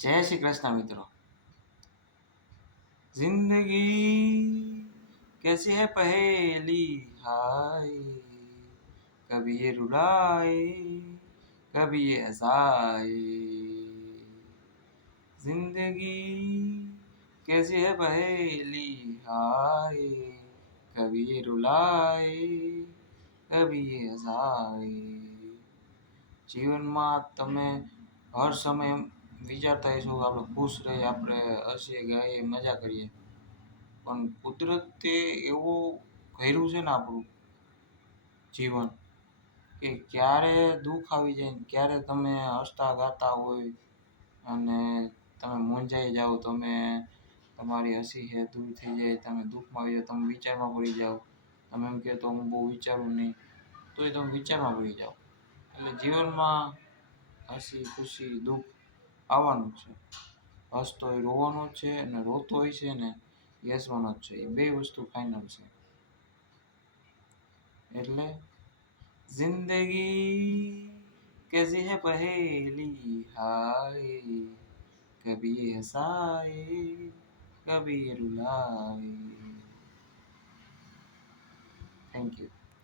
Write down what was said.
जय श्री कृष्ण मित्रों। जिंदगी कैसी है पहेली, हाय कभी ये रुलाए कभी ये हंसाए। जिंदगी कैसी है पहेली, हाय कभी ये रुलाए कभी ये हंसाए। જીવનમાં તમે હર સમય વિચારતા હશો કે આપણે ખુશ રહીએ, આપણે હસીએ ગાઈએ મજા કરીએ, પણ કુદરતે એવું કર્યું છે ને આપણું જીવન કે ક્યારે દુઃખ આવી જાય ને ક્યારે તમે હસતા ગાતા હોય અને તમે મૂંઝાઈ જાઓ, તમે તમારી હસી છે દૂર થઈ જાય, તમે દુઃખમાં આવી જાઓ, તમે વિચારમાં પડી જાઓ, તમે એમ કહો તો હું બહુ વિચારું નહીં, તો એ તમે વિચારમાં પડી જાઓ. એટલે જીવનમાં હસી ખુશી દુઃખ આવવાનું જ છે. હસતો હોય રોવાનો જ છે અને રોતો હોય છે ને એ હસવાનો જ છે. એ બે વસ્તુ ફાઇનલ છે. એટલે जिंदगी कैसी है पहेली, हाय कभी ये हंसाए कभी ये रुलाए. Thank you.